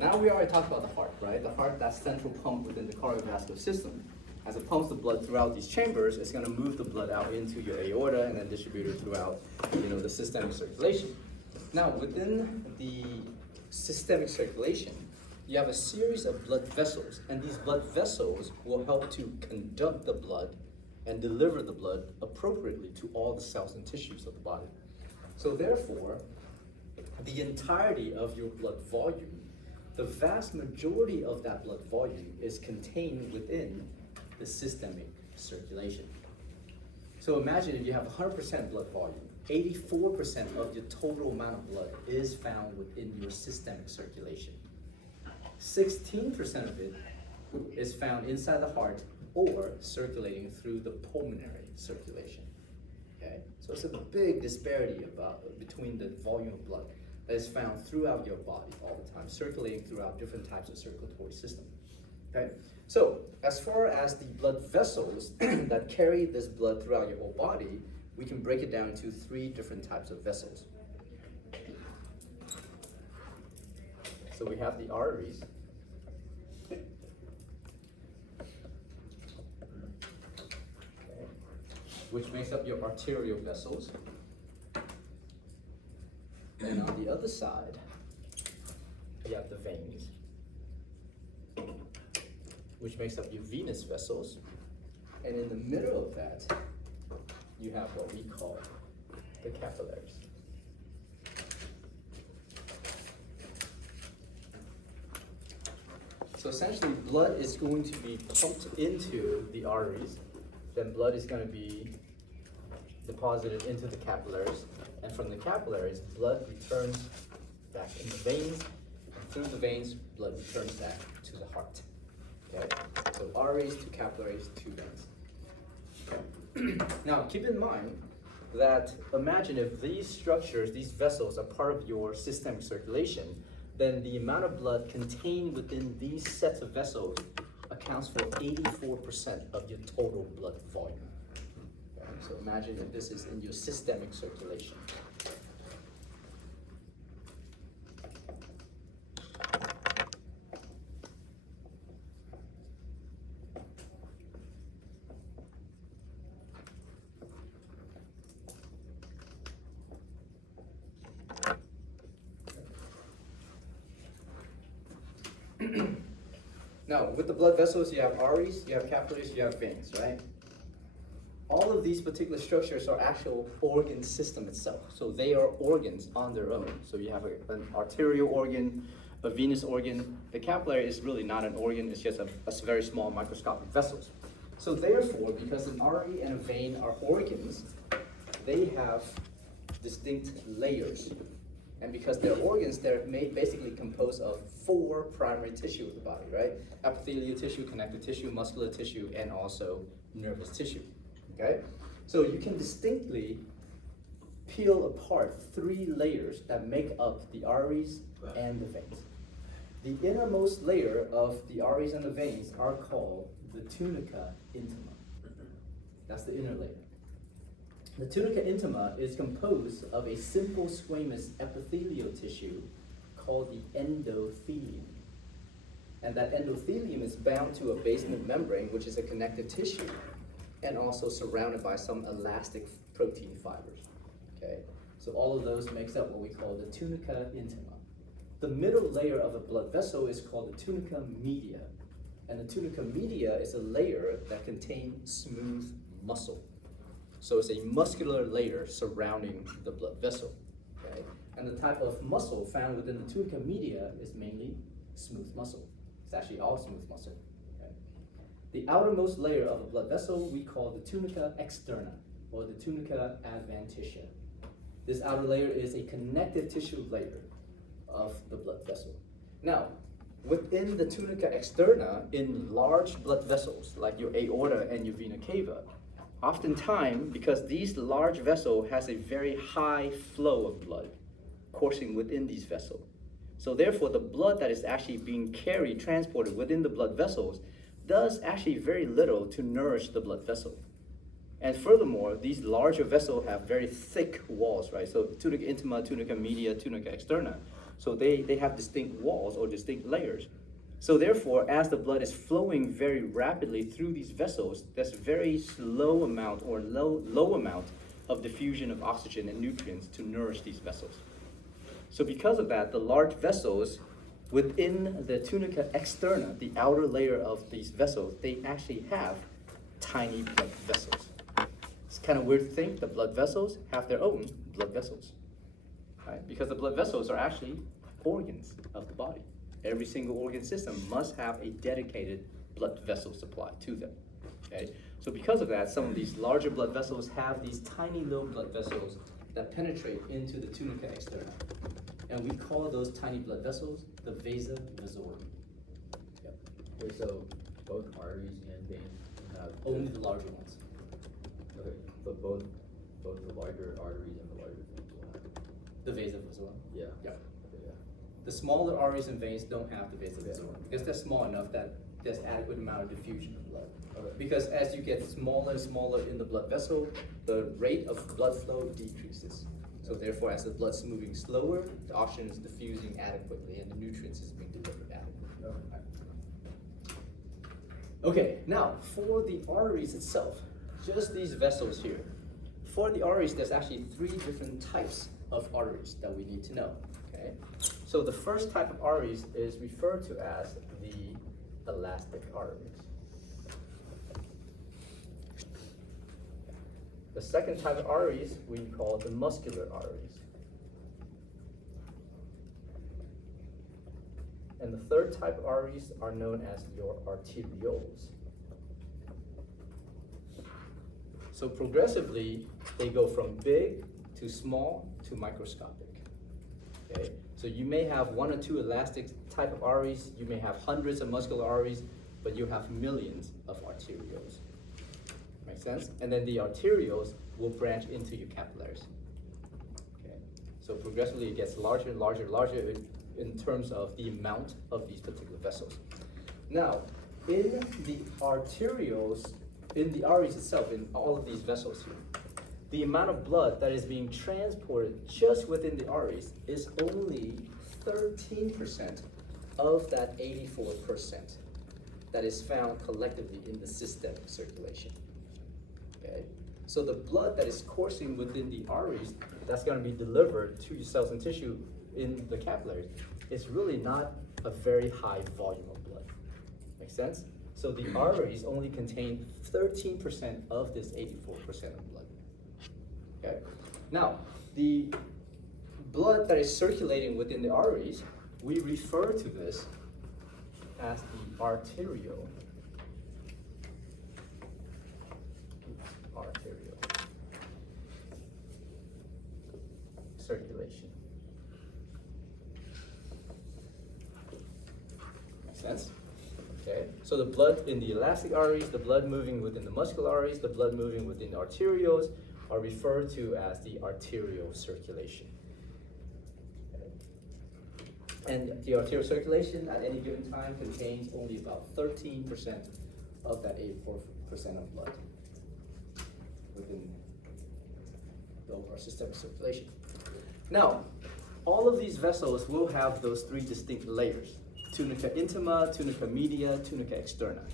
Now we already talked about the heart, right? The heart, that central pump within the cardiovascular system. As it pumps the blood throughout these chambers, it's going to move the blood out into your aorta and then distribute it throughout, the systemic circulation. Now, within the systemic circulation, you have a series of blood vessels, and these blood vessels will help to conduct the blood and deliver the blood appropriately to all the cells and tissues of the body. So therefore, the entirety of your blood volume, the vast majority of that blood volume is contained within the systemic circulation. So imagine if you have 100% blood volume, 84% of your total amount of blood is found within your systemic circulation. 16% of it is found inside the heart or circulating through the pulmonary circulation. Okay? So it's a big disparity between the volume of blood that is found throughout your body all the time, circulating throughout different types of circulatory system. Okay? So as far as the blood vessels that carry this blood throughout your whole body, we can break it down into 3 different types of vessels. So we have the arteries, which makes up your arterial vessels. And on the other side, you have the veins, which makes up your venous vessels. And in the middle of that, you have what we call the capillaries. So essentially, blood is going to be pumped into the arteries, then blood is going to be deposited into the capillaries, and from the capillaries, blood returns back in the veins, and through the veins, blood returns back to the heart. Okay? So arteries to capillaries to veins. Okay. Now, keep in mind that imagine if these structures, these vessels, are part of your systemic circulation, then the amount of blood contained within these sets of vessels accounts for 84% of your total blood volume. Okay? So imagine if this is in your systemic circulation. Now, with the blood vessels, you have arteries, you have capillaries, you have veins, right? All of these particular structures are actual organ system itself. So they are organs on their own. So you have an arterial organ, a venous organ. The capillary is really not an organ, it's just a very small microscopic vessels. So therefore, because an artery and a vein are organs, they have distinct layers. And because they're organs, they're basically composed of 4 primary tissue of the body, right? Epithelial tissue, connective tissue, muscular tissue, and also nervous tissue, okay? So you can distinctly peel apart 3 layers that make up the arteries and the veins. The innermost layer of the arteries and the veins are called the tunica intima. That's the inner layer. The tunica intima is composed of a simple squamous epithelial tissue called the endothelium. And that endothelium is bound to a basement membrane, which is a connective tissue, and also surrounded by some elastic protein fibers. Okay? So all of those makes up what we call the tunica intima. The middle layer of a blood vessel is called the tunica media. And the tunica media is a layer that contains smooth muscle. So it's a muscular layer surrounding the blood vessel, okay? And the type of muscle found within the tunica media is mainly smooth muscle. It's actually all smooth muscle, okay? The outermost layer of a blood vessel we call the tunica externa, or the tunica adventitia. This outer layer is a connective tissue layer of the blood vessel. Now, within the tunica externa, in large blood vessels, like your aorta and your vena cava, oftentimes, because these large vessels has a very high flow of blood coursing within these vessels. So therefore, the blood that is actually being carried, transported within the blood vessels, does actually very little to nourish the blood vessel. And furthermore, these larger vessels have very thick walls, right? So tunica intima, tunica media, tunica externa. So they have distinct walls or distinct layers. So therefore, as the blood is flowing very rapidly through these vessels, there's very slow amount or low amount of diffusion of oxygen and nutrients to nourish these vessels. So because of that, the large vessels within the tunica externa, the outer layer of these vessels, they actually have tiny blood vessels. It's kind of weird to think the blood vessels have their own blood vessels, right? Because the blood vessels are actually organs of the body. Every single organ system must have a dedicated blood vessel supply to them, okay? So because of that, some of these larger blood vessels have these tiny little blood vessels that penetrate into the tunica externa. And we call those tiny blood vessels the vasa vasorum. Yep. Okay, so both arteries and veins have Only the larger ones. Okay, but both the larger arteries and the larger veins will have. The vasa vasorum. Yeah. Yep. Okay, yeah. The smaller arteries and veins don't have the vasa vasorum because they're small enough that there's adequate amount of diffusion of blood. Okay. Because as you get smaller and smaller in the blood vessel, the rate of blood flow decreases. So therefore, as the blood's moving slower, the oxygen is diffusing adequately and the nutrients is being delivered adequately. Okay, now for the arteries itself, just these vessels here. For the arteries, there's actually 3 different types of arteries that we need to know. Okay, so the first type of arteries is referred to as the elastic arteries. The second type of arteries we call the muscular arteries. And the third type of arteries are known as your arterioles. So progressively, they go from big to small to microscopic. Okay? So you may have 1 or 2 elastic type of arteries, you may have hundreds of muscular arteries, but you have millions of arterioles. Make sense? And then the arterioles will branch into your capillaries. Okay? So progressively it gets larger and larger and larger in terms of the amount of these particular vessels. Now, in the arterioles, in the arteries itself, in all of these vessels here, the amount of blood that is being transported just within the arteries is only 13% of that 84% that is found collectively in the systemic circulation. Okay? So the blood that is coursing within the arteries that's going to be delivered to your cells and tissue in the capillaries is really not a very high volume of blood. Make sense? So the arteries only contain 13% of this 84% of blood. Okay? Now, the blood that is circulating within the arteries, we refer to this as the arterial circulation. Makes sense? Okay, so the blood in the elastic arteries, the blood moving within the muscular arteries, the blood moving within the arterioles are referred to as the arterial circulation. Okay. And the arterial circulation at any given time contains only about 13% of that 84% of blood within the overall systemic circulation. Now, all of these vessels will have those 3 distinct layers: tunica intima, tunica media, tunica externa.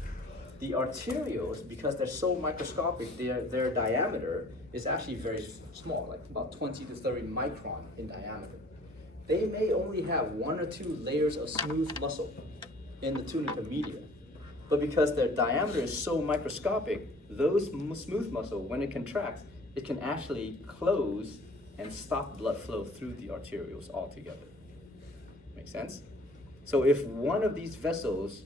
The arterioles, because they're so microscopic, their diameter is actually very small, like about 20 to 30 micron in diameter. They may only have 1 or 2 layers of smooth muscle in the tunica media, but because their diameter is so microscopic, those smooth muscle, when it contracts, it can actually close and stop blood flow through the arterioles altogether. Make sense? So if one of these vessels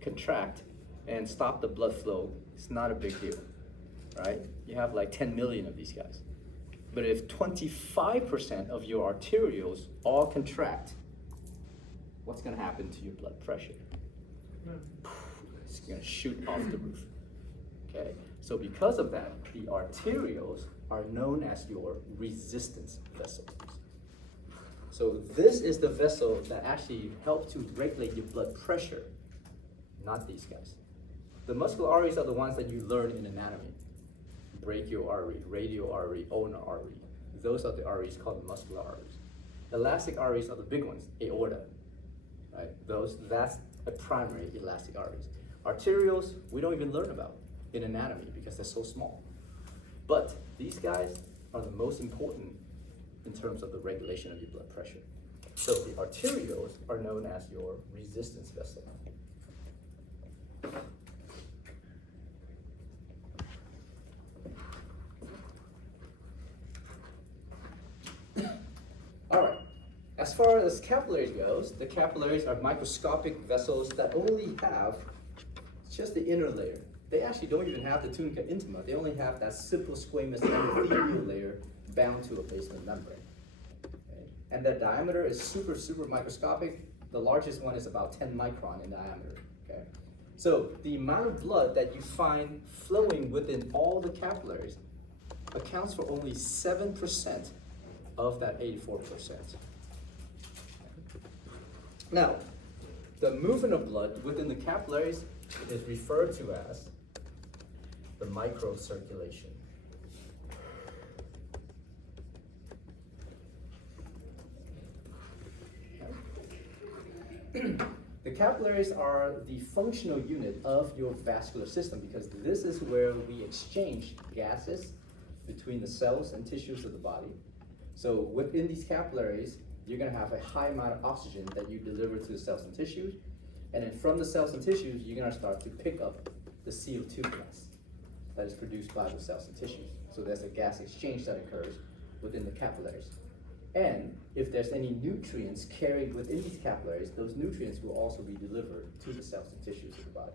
contract and stop the blood flow, it's not a big deal, right? You have like 10 million of these guys. But if 25% of your arterioles all contract, what's gonna happen to your blood pressure? It's gonna shoot off the roof, okay? So because of that, the arterioles are known as your resistance vessels. So this is the vessel that actually helps to regulate your blood pressure, not these guys. The muscular arteries are the ones that you learn in anatomy. Brachial artery, radial artery, ulnar artery. Those are the arteries called the muscular arteries. Elastic arteries are the big ones, aorta, right? That's a primary elastic arteries. Arterioles, we don't even learn about in anatomy because they're so small. But these guys are the most important in terms of the regulation of your blood pressure. So the arterioles are known as your resistance vessel. All right, as far as capillaries goes, the capillaries are microscopic vessels that only have just the inner layer. They actually don't even have the tunica intima. They only have that simple squamous endothelial layer bound to a basement membrane. Okay? And the diameter is super, super microscopic. The largest one is about 10 micron in diameter. Okay? So the amount of blood that you find flowing within all the capillaries accounts for only 7% of that 84%. Now, the movement of blood within the capillaries is referred to as the microcirculation. The capillaries are the functional unit of your vascular system because this is where we exchange gases between the cells and tissues of the body. So within these capillaries, you're going to have a high amount of oxygen that you deliver to the cells and tissues. And then from the cells and tissues, you're going to start to pick up the CO2 gas that is produced by the cells and tissues. So there's a gas exchange that occurs within the capillaries. And if there's any nutrients carried within these capillaries, those nutrients will also be delivered to the cells and tissues of the body.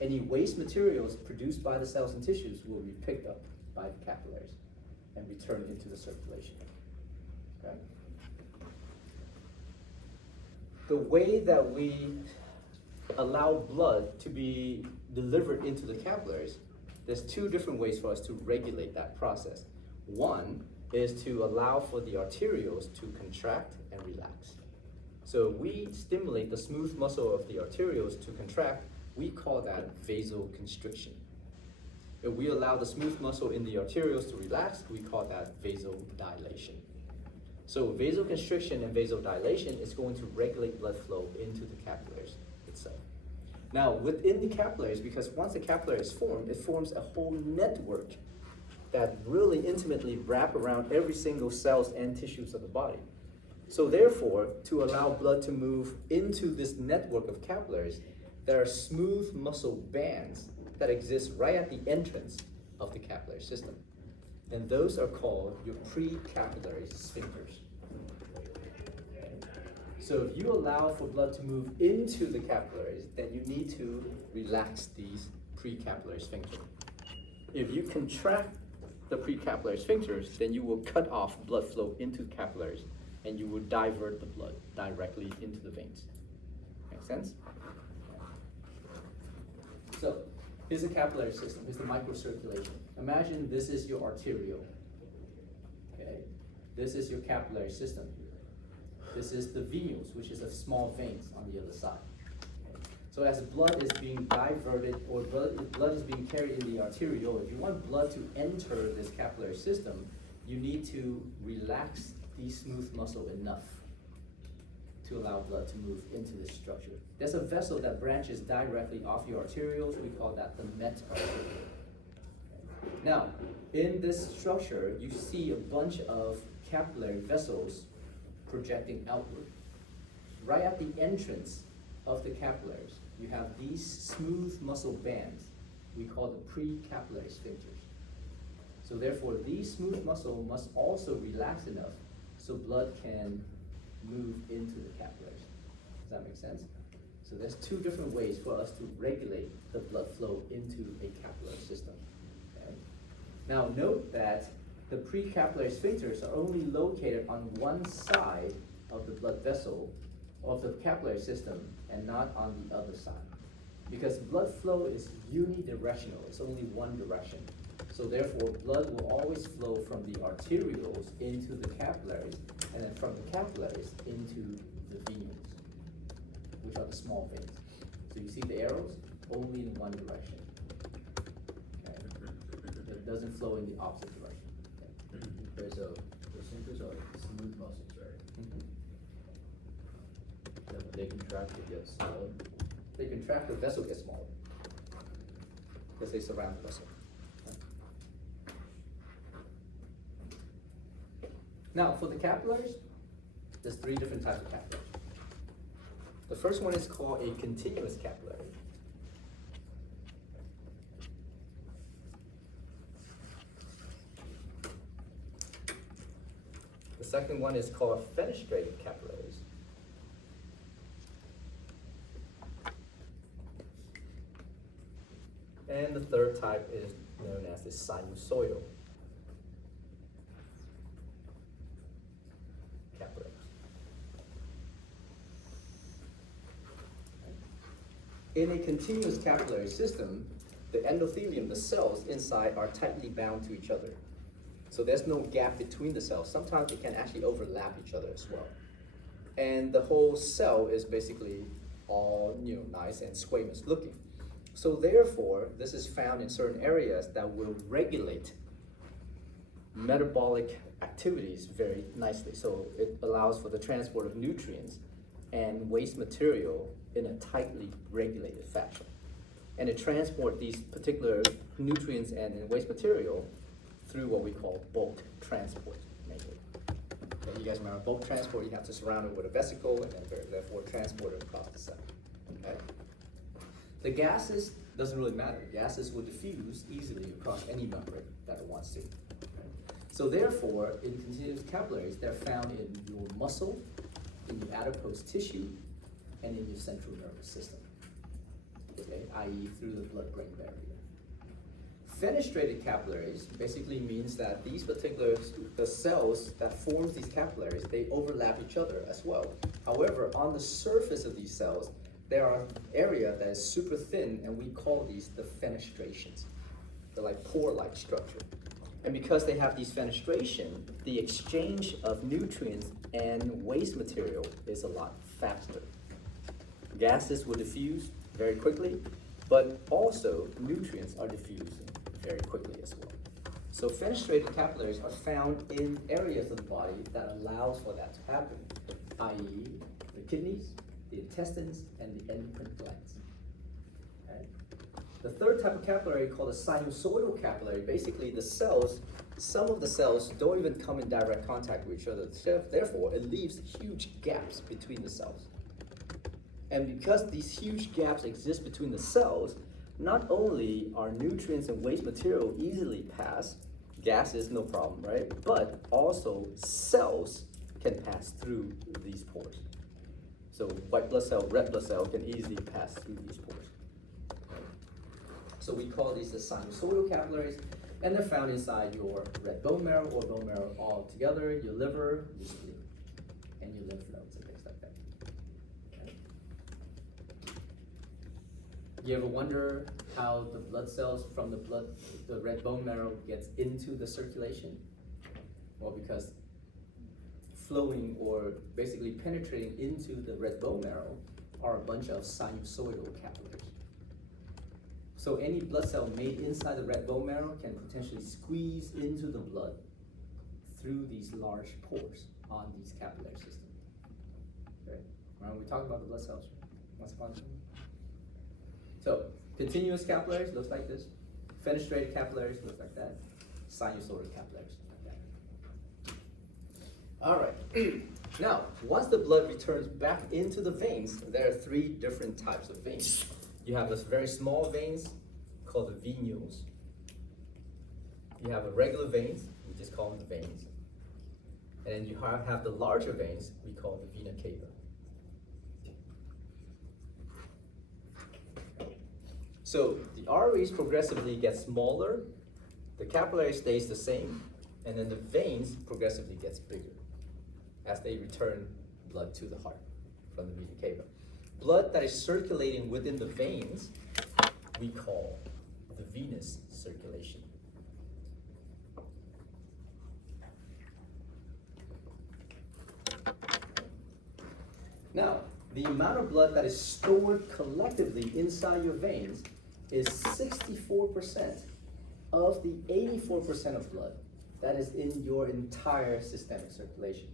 Any waste materials produced by the cells and tissues will be picked up by the capillaries and returned into the circulation. Okay? The way that we allow blood to be delivered into the capillaries, there's two different ways for us to regulate that process. One is to allow for the arterioles to contract and relax. So we stimulate the smooth muscle of the arterioles to contract. We call that vasoconstriction. If we allow the smooth muscle in the arterioles to relax, we call that vasodilation. So vasoconstriction and vasodilation is going to regulate blood flow into the capillaries itself. Now, within the capillaries, because once a capillary is formed, it forms a whole network that really intimately wrap around every single cells and tissues of the body. So therefore, to allow blood to move into this network of capillaries, there are smooth muscle bands that exist right at the entrance of the capillary system. And those are called your precapillary sphincters. So if you allow for blood to move into the capillaries, then you need to relax these precapillary sphincters. If you contract the precapillary sphincters, then you will cut off blood flow into the capillaries and you will divert the blood directly into the veins. Make sense? So here's the capillary system, here's the microcirculation. Imagine this is your arteriole, okay? This is your capillary system. This is the venules, which is a small veins on the other side. So as blood is being diverted or blood is being carried in the arteriole, if you want blood to enter this capillary system, you need to relax the smooth muscle enough to allow blood to move into this structure. There's a vessel that branches directly off your arterioles. We call that the metarteriole. Now, in this structure, you see a bunch of capillary vessels projecting outward. Right at the entrance of the capillaries, you have these smooth muscle bands we call the precapillary sphincters. So therefore, these smooth muscle must also relax enough so blood can move into the capillaries. Does that make sense? So there's two different ways for us to regulate the blood flow into a capillary system. Okay? Now note that the precapillary sphincters are only located on one side of the blood vessel of the capillary system and not on the other side. Because blood flow is unidirectional, it's only one direction. So therefore, blood will always flow from the arterioles into the capillaries, and then from the capillaries into the venules, which are the small veins. So you see the arrows, only in one direction. Okay? It doesn't flow in the opposite direction. Okay, so the sphincters are like smooth muscles, right? Mm-hmm. they contract to get smaller. They contract, the vessel gets smaller because they surround the vessel. Now, for the capillaries, there's three different types of capillaries. The first one is called a continuous capillary. The second one is called fenestrated capillaries. And the third type is known as the sinusoidal capillaries. In a continuous capillary system, the endothelium, the cells inside, are tightly bound to each other. So there's no gap between the cells. Sometimes they can actually overlap each other as well. And the whole cell is basically all nice and squamous looking. So therefore, this is found in certain areas that will regulate metabolic activities very nicely. So it allows for the transport of nutrients and waste material in a tightly regulated fashion. And to transport these particular nutrients and waste material through what we call bulk transport, mainly. And you guys remember bulk transport, you have to surround it with a vesicle and then therefore transport it across the cell. Okay? The gases doesn't really matter. Gases will diffuse easily across any membrane that it wants to. Okay? So therefore, in continuous capillaries, they're found in your muscle, in your adipose tissue, and in your central nervous system, okay, i.e. through the blood-brain barrier. Fenestrated capillaries basically means that these particular, the cells that form these capillaries, they overlap each other as well. However, on the surface of these cells, there are area that is super thin, and we call these the fenestrations. They're like pore-like structure. And because they have these fenestration, the exchange of nutrients and waste material is a lot faster. Gases will diffuse very quickly, but also nutrients are diffused very quickly as well. So fenestrated capillaries are found in areas of the body that allows for that to happen, i.e. the kidneys, the intestines, and the endocrine glands. Okay? The third type of capillary, called a sinusoidal capillary, basically the cells, some of the cells don't even come in direct contact with each other. Therefore, it leaves huge gaps between the cells. And because these huge gaps exist between the cells, not only are nutrients and waste material easily pass, gases no problem, right? But also cells can pass through these pores. So white blood cell, red blood cell can easily pass through these pores. So we call these the sinusoidal capillaries, and they're found inside your red bone marrow or bone marrow all together, your liver, your spleen, and your lymph nodes and things like that. Okay. You ever wonder how the blood cells from the red bone marrow gets into the circulation? Well, because flowing or basically penetrating into the red bone marrow are a bunch of sinusoidal capillaries. So any blood cell made inside the red bone marrow can potentially squeeze into the blood through these large pores on these capillary systems. Okay? Remember we talked about the blood cells once upon a time? So continuous capillaries looks like this. Fenestrated capillaries looks like that. Sinusoidal capillaries look like that. All right. Now, once the blood returns back into the veins, there are three different types of veins. You have this very small veins called the venules. You have the regular veins, we just call them the veins. And then you have the larger veins, we call the vena cava. So the arteries progressively get smaller, the capillary stays the same, and then the veins progressively gets bigger as they return blood to the heart from the vena cava. Blood that is circulating within the veins, we call the venous circulation. Now, the amount of blood that is stored collectively inside your veins is 64% of the 84% of blood that is in your entire systemic circulation.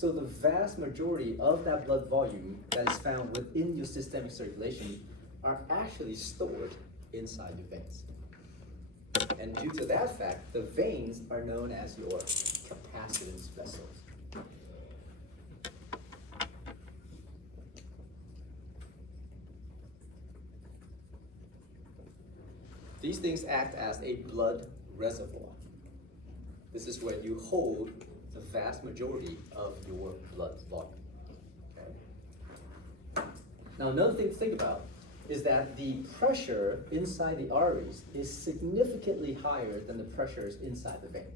So the vast majority of that blood volume that is found within your systemic circulation are actually stored inside your veins. And due to that fact, the veins are known as your capacitance vessels. These things act as a blood reservoir. This is where you hold the vast majority of your blood volume. Okay? Now, another thing to think about is that the pressure inside the arteries is significantly higher than the pressures inside the veins.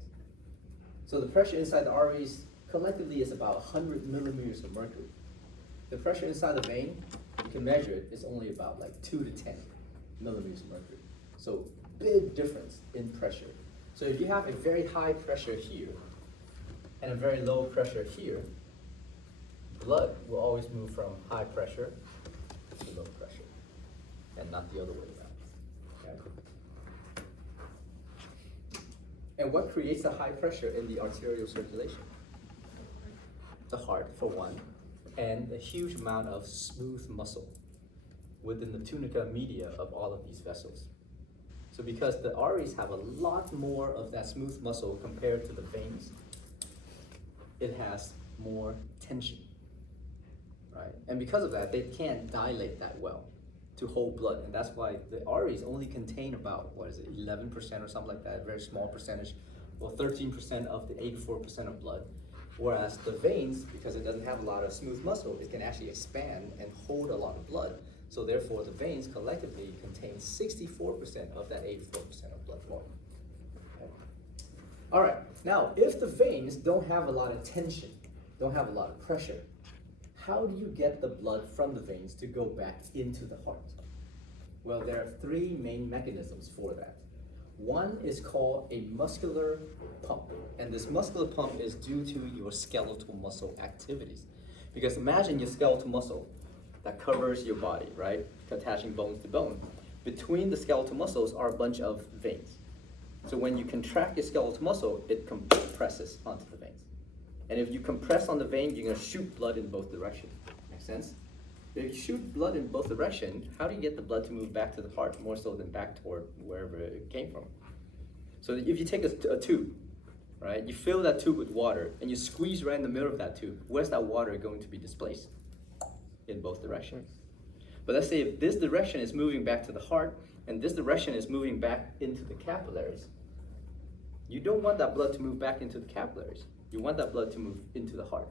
So the pressure inside the arteries collectively is about 100 millimeters of mercury. The pressure inside the vein, you can measure it, is only about like 2 to 10 millimeters of mercury. So big difference in pressure. So if you have a very high pressure here and a very low pressure here, blood will always move from high pressure to low pressure, and not the other way around. Okay? And what creates the high pressure in the arterial circulation? The heart, for one, and a huge amount of smooth muscle within the tunica media of all of these vessels. So because the arteries have a lot more of that smooth muscle compared to the veins, it has more tension, right? And because of that, they can't dilate that well to hold blood. And that's why the arteries only contain about, 11% or something like that, a very small percentage, or 13% of the 84% of blood. Whereas the veins, because it doesn't have a lot of smooth muscle, it can actually expand and hold a lot of blood. So therefore, the veins collectively contain 64% of that 84% of blood volume. Okay. All right, now if the veins don't have a lot of tension, don't have a lot of pressure, how do you get the blood from the veins to go back into the heart? Well, there are three main mechanisms for that. One is called a muscular pump, and this muscular pump is due to your skeletal muscle activities. Because imagine your skeletal muscle that covers your body, right? Attaching bones to bone. Between the skeletal muscles are a bunch of veins. So when you contract your skeletal muscle, it compresses onto the veins. And if you compress on the vein, you're gonna shoot blood in both directions. Make sense? If you shoot blood in both directions, how do you get the blood to move back to the heart more so than back toward wherever it came from? So if you take a tube, right? You fill that tube with water and you squeeze right in the middle of that tube. Where's that water going to be displaced? In both directions. But let's say if this direction is moving back to the heart and this direction is moving back into the capillaries, you don't want that blood to move back into the capillaries. You want that blood to move into the heart.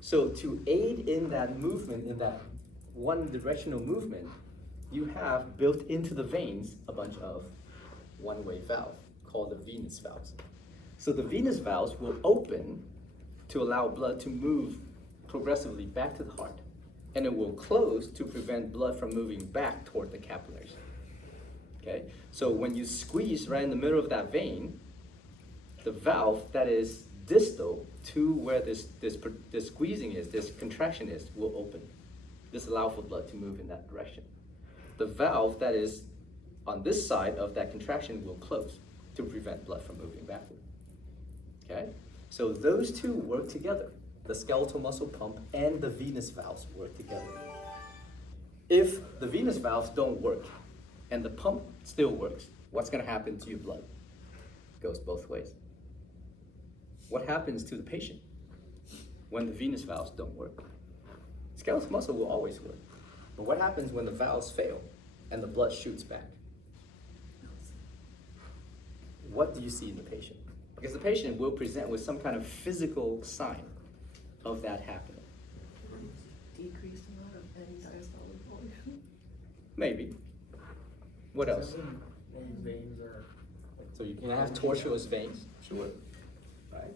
So to aid in that movement, in that one directional movement, you have built into the veins a bunch of one-way valve called the venous valves. So the venous valves will open to allow blood to move progressively back to the heart. And it will close to prevent blood from moving back toward the capillaries. Okay, so when you squeeze right in the middle of that vein, the valve that is distal to where this squeezing is, this contraction is, will open. This allows for blood to move in that direction. The valve that is on this side of that contraction will close to prevent blood from moving backward. Okay, so those two work together. The skeletal muscle pump and the venous valves work together. If the venous valves don't work and the pump still works, what's going to happen to your blood? It goes both ways. What happens to the patient when the venous valves don't work? Skeletal muscle will always work. But what happens when the valves fail and the blood shoots back? What do you see in the patient? Because the patient will present with some kind of physical sign of that happening. Decreased amount of end-diastolic volume. Maybe. What else? Veins are. So you can have tortuous veins, sure. Right?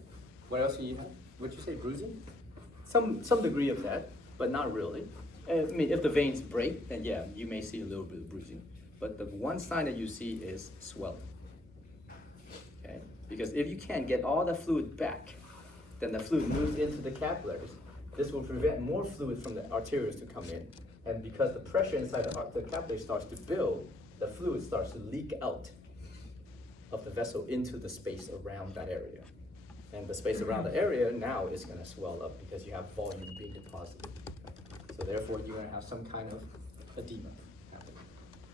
What else do you have? What'd you say, bruising? Some degree of that, but not really. I mean, if the veins break, then yeah, you may see a little bit of bruising. But the one sign that you see is swelling. Okay? Because if you can't get all the fluid back, then the fluid moves into the capillaries. This will prevent more fluid from the arterioles to come in. And because the pressure inside the capillary starts to build, the fluid starts to leak out of the vessel into the space around that area. And the space around the area now is gonna swell up because you have volume being deposited. So therefore, you're gonna have some kind of edema happening,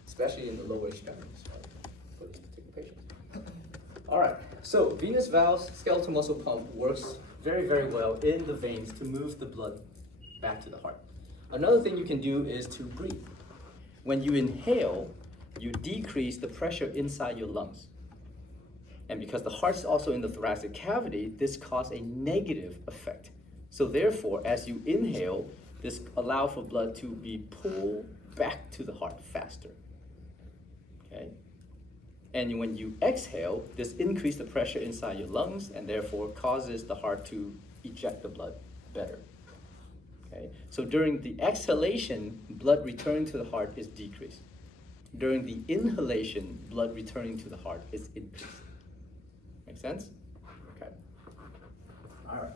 especially in the lower extremities, right, for these particular patients. All right, so venous valves, skeletal muscle pump works very, very well in the veins to move the blood back to the heart. Another thing you can do is to breathe. When you inhale, you decrease the pressure inside your lungs. And because the heart is also in the thoracic cavity, this causes a negative effect. So therefore, as you inhale, this allows for blood to be pulled back to the heart faster. Okay? And when you exhale, this increases the pressure inside your lungs and therefore causes the heart to eject the blood better. Okay? So during the exhalation, blood returning to the heart is decreased. During the inhalation, blood returning to the heart is increased. Make sense? Okay. All right.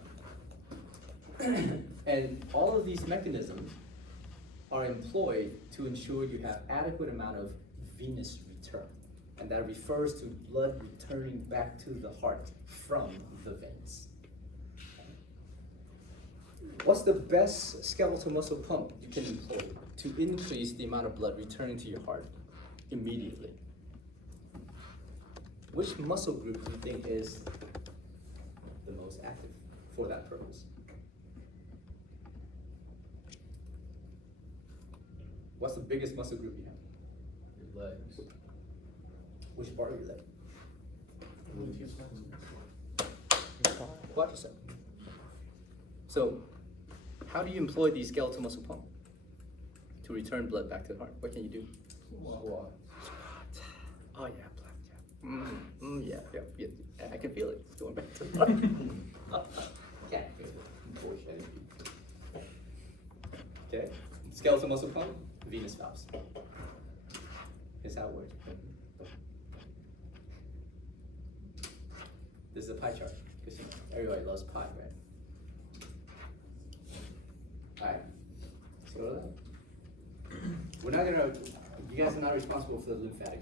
And all of these mechanisms are employed to ensure you have adequate amount of venous return. And that refers to blood returning back to the heart from the veins. What's the best skeletal muscle pump you can employ to increase the amount of blood returning to your heart immediately? Which muscle group do you think is the most active for that purpose? What's the biggest muscle group you have? Your legs. Which part of your leg? Quadricep. So, how do you employ the skeletal muscle pump to return blood back to the heart? What can you do? Squat. Oh yeah, yeah. I can feel it. It's going back to the heart. Yeah. Okay. Skeletal muscle pump, venous valves. Here's how it works. This is a pie chart, because everybody loves pie, right? Alright, let's go to that. We're not gonna, you guys are not responsible for the lymphatic